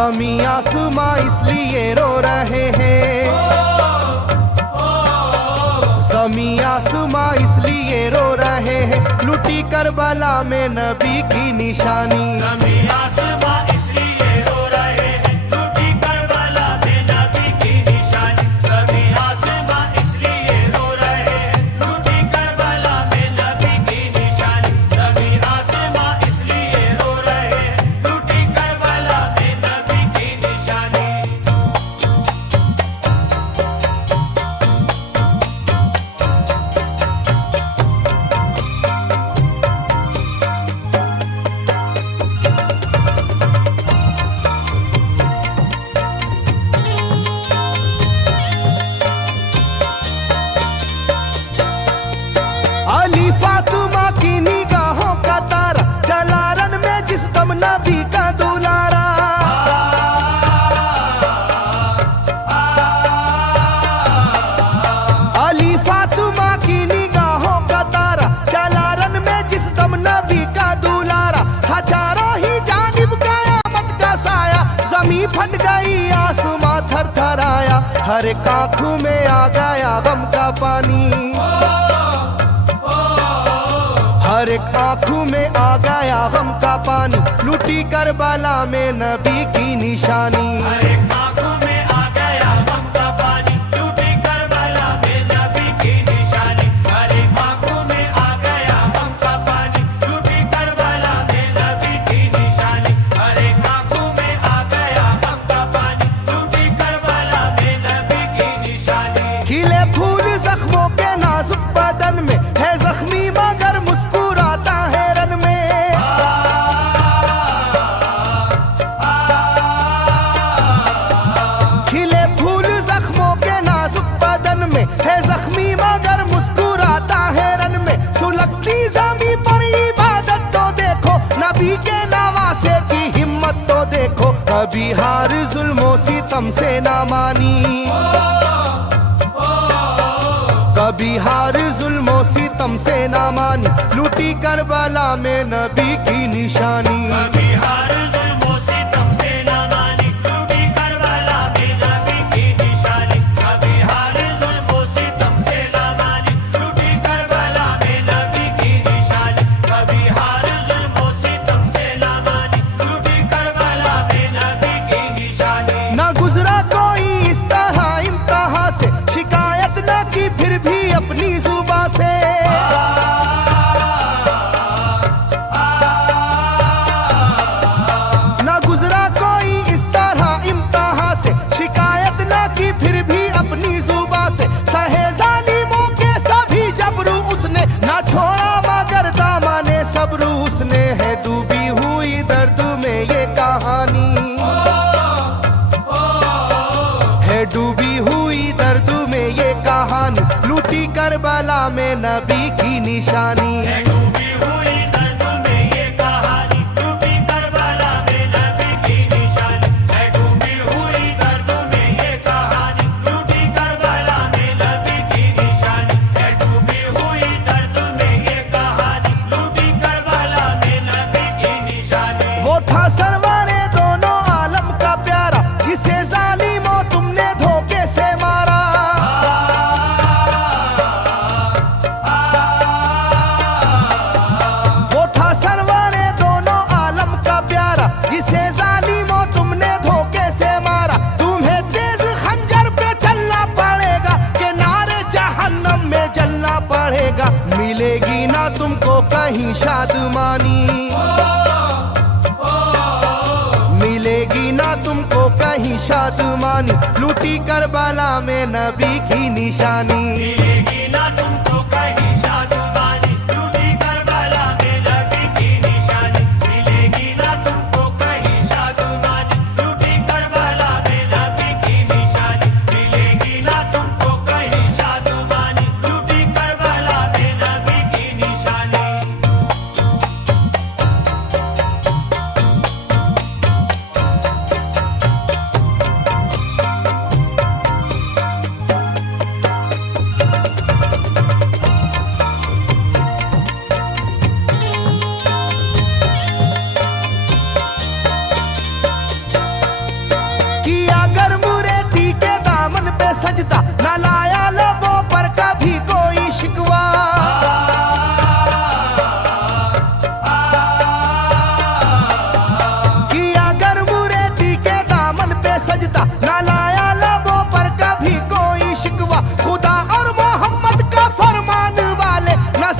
ज़मीं आसमां इसलिए रो रहे हैं, ज़मीं आसमां इसलिए रो रहे हैं, लुटी करबला में नबी की निशानी। ज़मीं आसमां इसलिए रो रहे हैं, लुटी करबला में नबी की निशानी। ज़मीं आसमां इसलिए रो रहे हैं, लुटी करबला में नबी की निशानी। ज़मीं आसमां इसलिए रो रहे हैं, लुटी करबला में नबी की निशानी। अली फातिमा की निगाहों का तारा, चला रन में जिस दम नबी का दुलारा। अली फातिमा की निगाहों का तारा, चला रन में जिस दम नबी का दुलारा। हजारों ही जानिब कयामत का साया, जमीन फट गई आसमां थर थर आया। हर एक आंखों में आ गया गम का पानी, हर एक आंखों में आ गया गम का पानी, लुटी करबला में नबी की निशानी। हर एक आंखों में आ गया गम का पानी, लुटी करबला में नबी की निशानी। हर एक आंखों में आ गया गम का पानी, लुटी करबला में नबी की निशानी। हर एक आंखों में आ गया गम का पानी, लुटी करबला में नबी की निशानी। खिले फूल जख्मों के नाजुक बदन में है जख्मी मगर मुस्कुराता है रन में। खिले फूल जख्मों के नाजुक बदन में है जख्मी मगर मुस्कुराता है रन में। सुलगती ज़मीं पर इबादत तो देखो, नबी के नवासे की हिम्मत तो देखो। कभी हार जुल्मों सितम से ना मानी, कभी हार जुल्मों सितम से ना मानी, लुटी करबला में नबी की निशानी। कभी हार जुल्मों सितम से ना मानी, लुटी करबला में नबी की निशानी। कभी हार जुल्मों सितम से ना मानी, लुटी करबला में नबी की निशानी। कभी हार जुल्मों सितम से ना मानी, लुटी करबला में नबी की निशानी। ना गुजरा कोई इस तरह इम्तिहा से, शिकायत न की फिर भी अपनी जुबां से। ना गुजरा कोई इस तरह इम्तिहा से, शिकायत न की फिर भी अपनी जुबां से। सहे जालिमों के सभी जबरू उसने, ना छोड़ा मगर दामने सब्र उसने। है डूबी हुई दर्द में ये कहानी, है डूबी हुई दर्द में ये कहानी, लुटी करबला में नबी की निशानी। है डूबी हुई दर्द में ये कहानी, लुटी करबला में नबी की निशानी। है डूबी हुई दर्द में ये कहानी, लुटी करबला में नबी की निशानी। है डूबी हुई दर्द में ये कहानी, लुटी करबला में नबी की निशानी। वो था सरवारे दोनों आलम का प्यारा, जिसे जालिमों तुमने धोखे से मारा। वो था सरवारे दोनों आलम का प्यारा, जिसे जालिमों तुमने धोखे से मारा। तुम्हें तेज खंजर पे चलना पड़ेगा, के नारे जहन्नम में जलना पड़ेगा। मिलेगी ना तुमको कहीं शादमानी, मिलेगी ना तुमको कहीं शादमानी, लुटी करबला में नबी की निशानी। मिलेगी ना तुमको कहीं शादमानी, लुटी करबला में नबी की निशानी। मिलेगी ना तुमको कहीं शादमानी, लुटी करबला में नबी की निशानी। मिलेगी ना तुमको कहीं शादमानी, लुटी करबला में नबी की निशानी।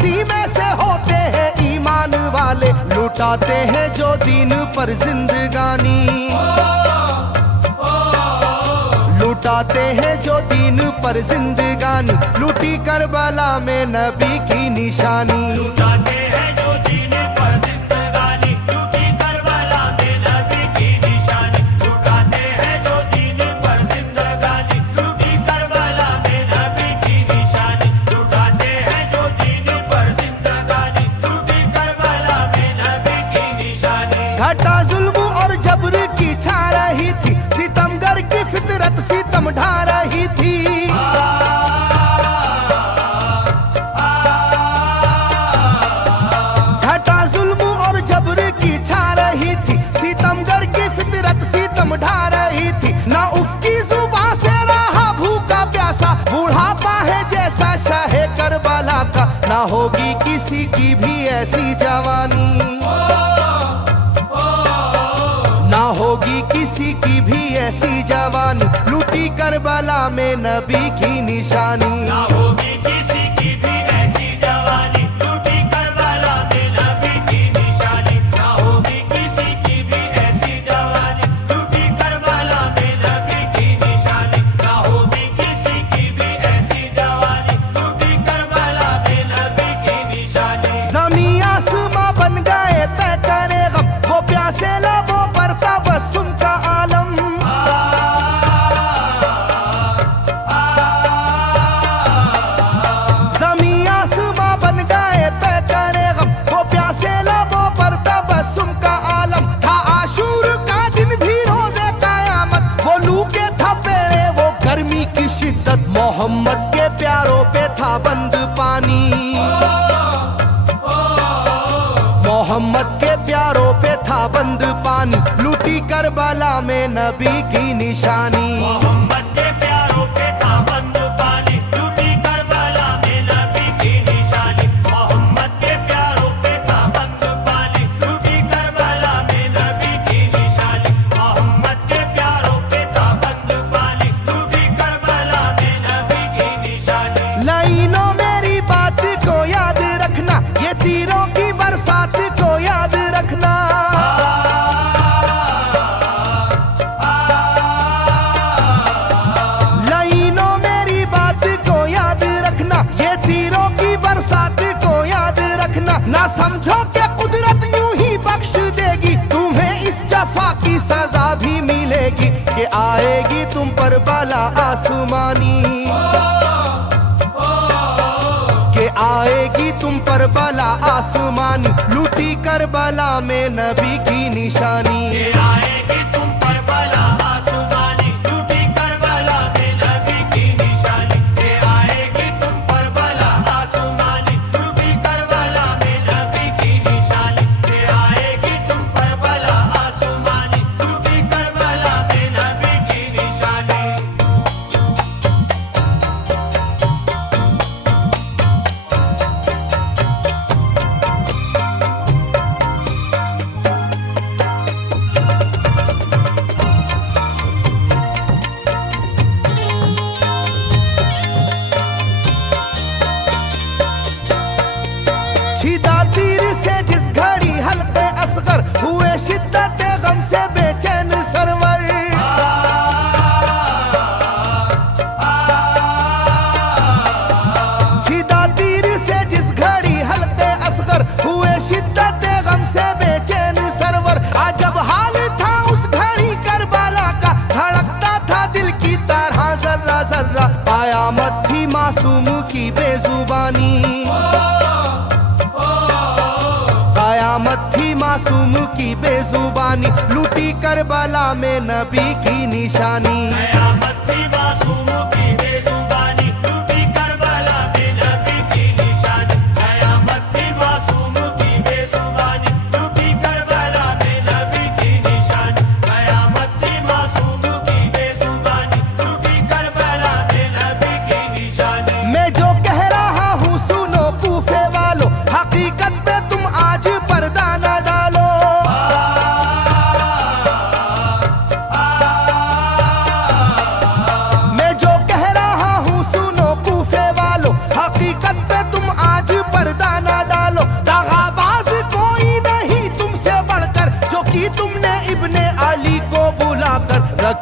उसी में से होते हैं ईमान वाले, लुटाते हैं जो दीन पर जिंदगानी, लुटाते हैं जो दीन पर जिंदगानी, लूटी करबला में नबी की निशानी। लुटाते हैं जो दीन पर जिंदगानी, लूटी करबला में नबी की निशानी। लुटाते हैं जो दीन पर जिंदगानी, लूटी करबला में नबी की निशानी। लुटाते हैं जो दीन पर जिंदगानी, लूटी करबला में नबी की निशानी। घटा जुल्म और जबर की छा रही थी, सितमगर की फितरत सितम ढा रही थी। घटा जुल्म और जबर की छा रही थी, सितमगर की फितरत सितम ढा रही थी। ना उसकी जुबान से रहा भूखा प्यासा, बुढ़ापा है जैसा शाहे करबला का, ना होगी किसी की भी ऐसी जवानी, ना होगी किसी की भी ऐसी जवानी, लूटी करबला में नबी की निशानी। ना होगी किसी की भी ऐसी जवानी, लूटी करबला में नबी की निशानी। ना होगी किसी की भी ऐसी जवानी, लूटी करबला में नबी की निशानी। ना होगी किसी की भी ऐसी जवानी, लूटी करबला में नबी की निशानी। ज़मीं आसमां बन गए तय करे गम, वो प्यासे लबों पर तबस्सुम का आलम। ज़मीं आसमां बन गए तय करे गम, वो प्यासे लबों पर तबस्सुम का आलम। था आशूर का दिन भी रोज़े क़यामत, वो लू के थपेड़े वो गर्मी की शिद्दत, मोहम्मद के प्यारों पे था बंद पानी, मोहम्मद के प्यारों पे था बंद पानी, लूटी करबला में नबी की निशानी। मोहम्मद के प्यारों पे था बंद पानी, लूटी करबला में नबी की निशानी। मोहम्मद के प्यारों पे था बंद पानी, लूटी करबला में नबी की निशानी। मोहम्मद के प्यारों पे था बंद पानी, लूटी करबला में नबी की निशानी। लाइनों मेरी बात को याद रखना, ये तीरों की बरसात को याद रखना। लाइनों मेरी बात को याद रखना, ये तीरों की बरसात को याद रखना। ना समझो कि कुदरत यूं ही बख्श देगी, तुम्हें इस जफा की सजा भी मिलेगी, कि आएगी तुम पर बला आसमानी, के आएगी तुम पर बला आसमानी, लूटी करबला में नबी की निशानी। ये आएगी तुम पर बला आसमानी, लूटी करबला में नबी की निशानी। ये आएगी तुम पर बला आसमानी, लूटी करबला में नबी की निशानी। ये आएगी तुम पर बला आसमानी, लूटी करबला में नबी की निशानी। छिदा तीर से जिस घड़ी हल्के असगर हुए, शिद्दत गम से बेचैन सरवर। छिदा तीर से जिस घड़ी हल्के असगर हुए, शिद्दत गम से बेचैन सरवर। अजब हाल था उस घड़ी करबला का, धड़कता था दिल की तरह जर्रा जर्रा। कयामत थी मासूम की बेजुबानी, कयामत थी मासूम की बेजुबानी, लूटी करबला में नबी की निशानी। कयामत थी मासूम की बेजुबानी, लूटी करबला में नबी की निशानी। कयामत थी मासूम की बेजुबानी, लूटी करबला में नबी की निशानी। कयामत थी मासूम की बेजुबानी, लूटी करबला में नबी की निशानी। मैं जो कह रहा हूँ सुनो कूफे वालों, हकीकत पे तुम आज पर्दा न डालो। मैं जो कह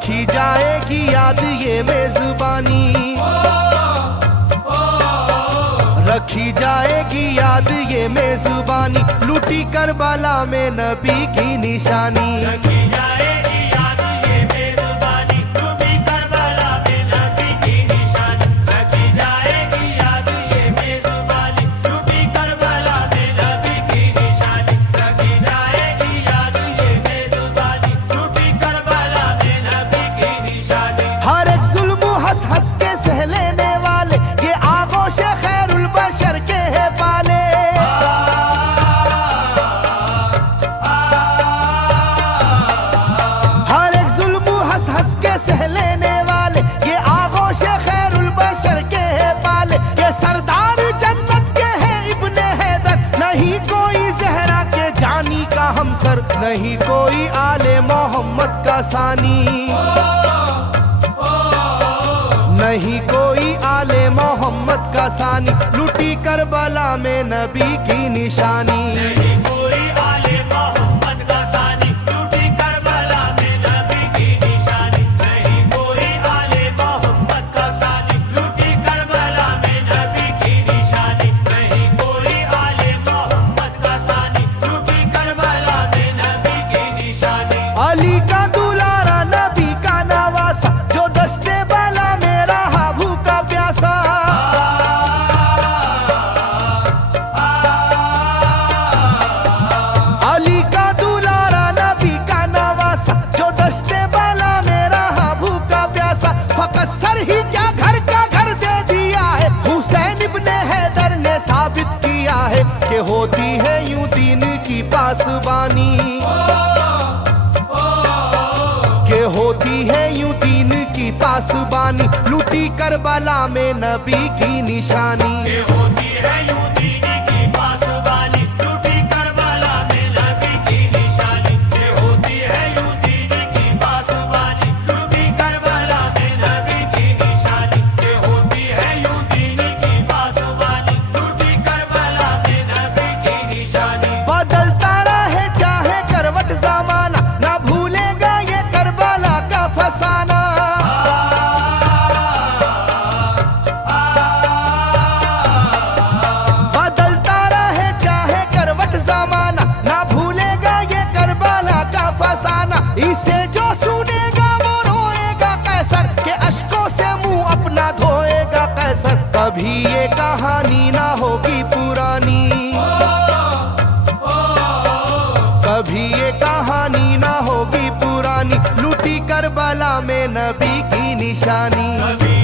रखी जाएगी याद ये मेजबानी, रखी जाएगी याद ये मेजबानी, लूटी करबला में नबी की निशानी। रखी जाएगी याद ये मेजबानी, लूटी करबला में नबी की निशानी। रखी जाएगी याद ये मेजबानी, लूटी करबला में नबी की निशानी। रखी जाएगी याद ये मेजबानी, लूटी करबला में नबी की निशानी। हर एक जुल्म हंस हंस के सह लेने वाले ये आगोश खैरुल बशर के है पाले। हर एक जुल्म हंस हंस के सह लेने वाले ये आगोश खैरुल बशर के है पाले। ये सरदार जन्नत के है इब्ने हैदर, नहीं कोई जहरा के जानी का हमसर, नहीं कोई आले मोहम्मद का सानी, नहीं कोई आले मोहम्मद का सानी, लूटी करबला में नबी की निशानी। नहीं कोई आले मोहम्मद का सानी, लूटी करबला में नबी की निशानी। नहीं कोई आले मोहम्मद का सानी, लूटी करबला में नबी की निशानी। नहीं कोई आले मोहम्मद का सानी, लूटी करबला में नबी की निशानी। अली का दुलारा नबी का नवासा, जो दस्ते बाला में रहा भूखा प्यासा। अली का दुलारा नबी का नवासा, जो दस्ते बाला में रहा भूखा प्यासा। फकत सर ही क्या घर का घर दे दिया है, हुसैन इब्ने हैदर ने साबित किया है कि होती है यूं दीन की पासबानी, के होती है यूं दीन की पासबानी, लूटी करबला में नबी की निशानी। ये होती है यूं दीन की पासबानी, लूटी करबला में नबी की निशानी। ये होती है यूं दीन की पासबानी, लूटी करबला में नबी की निशानी। ये होती है यूं दीन की पासबानी, लूटी करबला में नबी की निशानी। बदलता रहे चाहे करवट जमाना, ना भूलेगा ये करबला का फसाना। बदलता रहे चाहे करवट जमाना, ना भूलेगा ये करबला का फसाना। इसे जो सुनेगा वो रोएगा कैसर, के अश्कों से मुंह अपना धोएगा कैसर। कभी ये कहानी ना होगी पुरानी, कभी ये कहानी ना होगी पुरानी, लूटी करबला में नबी की निशानी। कभी